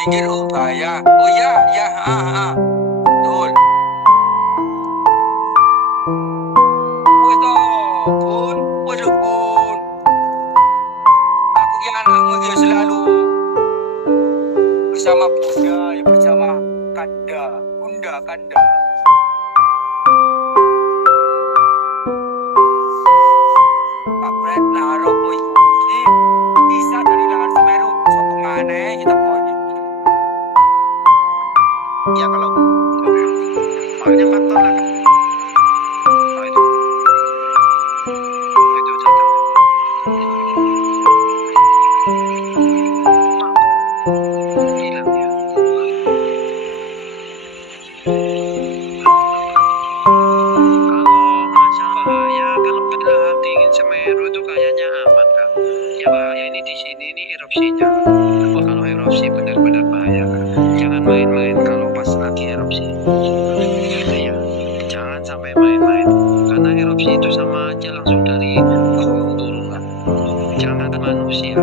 Minggir, oh bahaya. Oh iya, ya, betul. Wes toh, Bun, wes lho, Bun. Aku ki anakmu ki selalu bersama Bunda, ya bersama Kanda, Bunda Kanda. Pak Bret laro po iku. Jadi bisa dari Lahar Semeru sapa maneh kita poni. Ya kalau banyak faktor lah. Oh, itu datang. Hilang ya. Kalau masalah bahaya, kalau benar dingin Semeru itu kayaknya aman kak. Ya bahaya ini di sini nih erupsinya. Wah kalau erupsi benar-benar bahaya kak. Jangan main-main kalau pas lagi erupsi. Gitu ya. Jangan sampai main-main. Karena erupsi itu sama aja langsung dari gunung turun kak. Jangan manusia.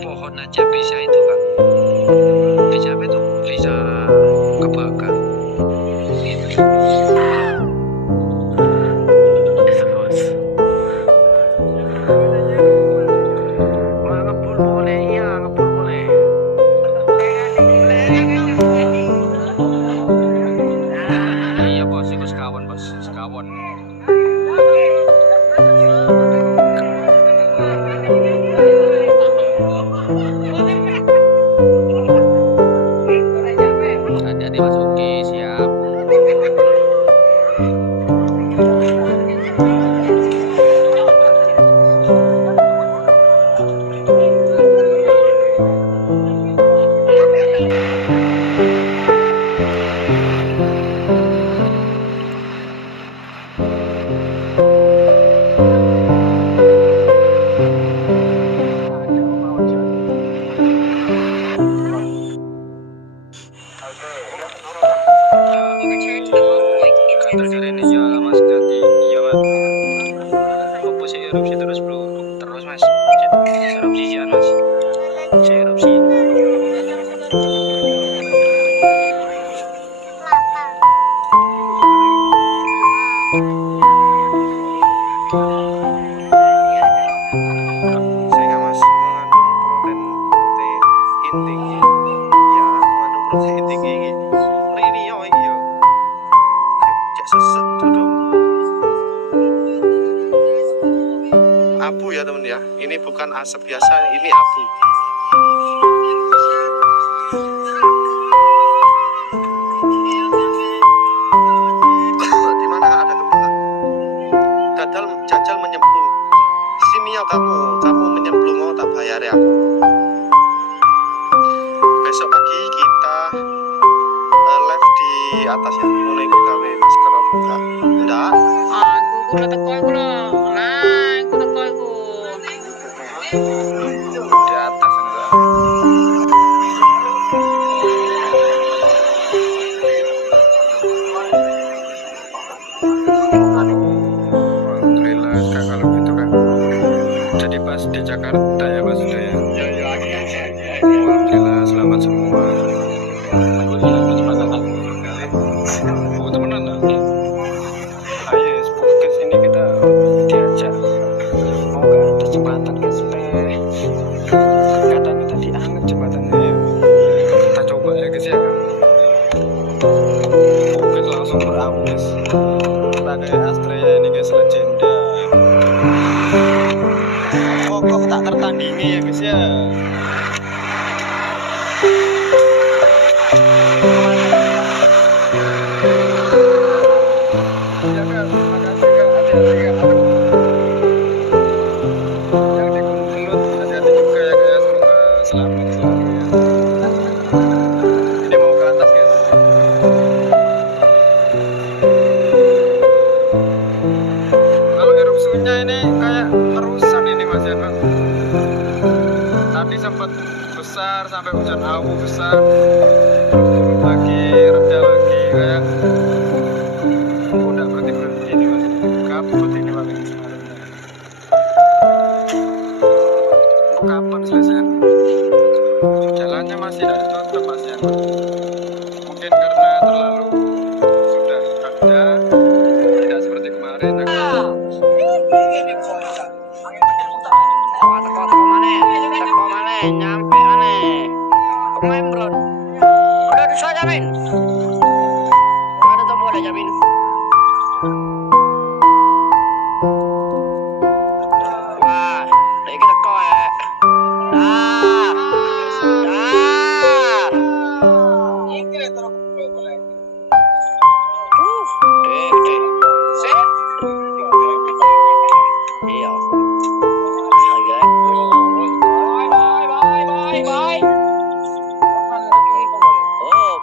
Pohon aja bisa itu kak. Bisa apa itu? Bisa kebakar. Gitu. Ngebul boleh, iya ngebul boleh. Iya bos, itu sekawan bos, sekawan. Hati-hati Mas Uki, siap. Kantor ini ya mas, jadi iya mas. Apa sih erupsi terus bro? Terus mas, erupsi sih mas. Erupsi. Saya mas mengandung protein tinggi, ya mengandung protein tinggi. Ini yo iyo, cek sesek tuh dong. Abu ya temen ya, ini bukan asap biasa, ini abu. Di mana ada gempa? Jajal menyemplung. Sini ya kamu menyemplung mau tak bayar ya aku. Besok pagi kita live di atas ya, mulai gawe masker apa enggak? Enggak. Aku udah teko iku lho. Nah, aku teko iku. Di atas enggak. Alhamdulillah kak kalau gitu kan. Jadi pas di Jakarta ya mas udah ya. Alhamdulillah selamat semua. Oh temenan lah. Ayo podcast ini kita diajak. Mau gak ada jembatan ke Speh. Katanya tadi anget jembatannya ya. Kita coba ya guys ya. Podcast langsung berambles. Pakai Astrea ini guys legenda. Kok tak tertandingi ya guys ya. Ya kak, terima kasih kak. Hati-hati kak. Yang di Gunung Kelut hati-hati juga ya kak ya. Semoga selamat selalu ya. Ini mau ke atas guys. Kalau erupsinya ini kayak terusan ini mas ya kak. Tadi sempat besar sampai hujan abu besar, turun lagi, reda lagi kayak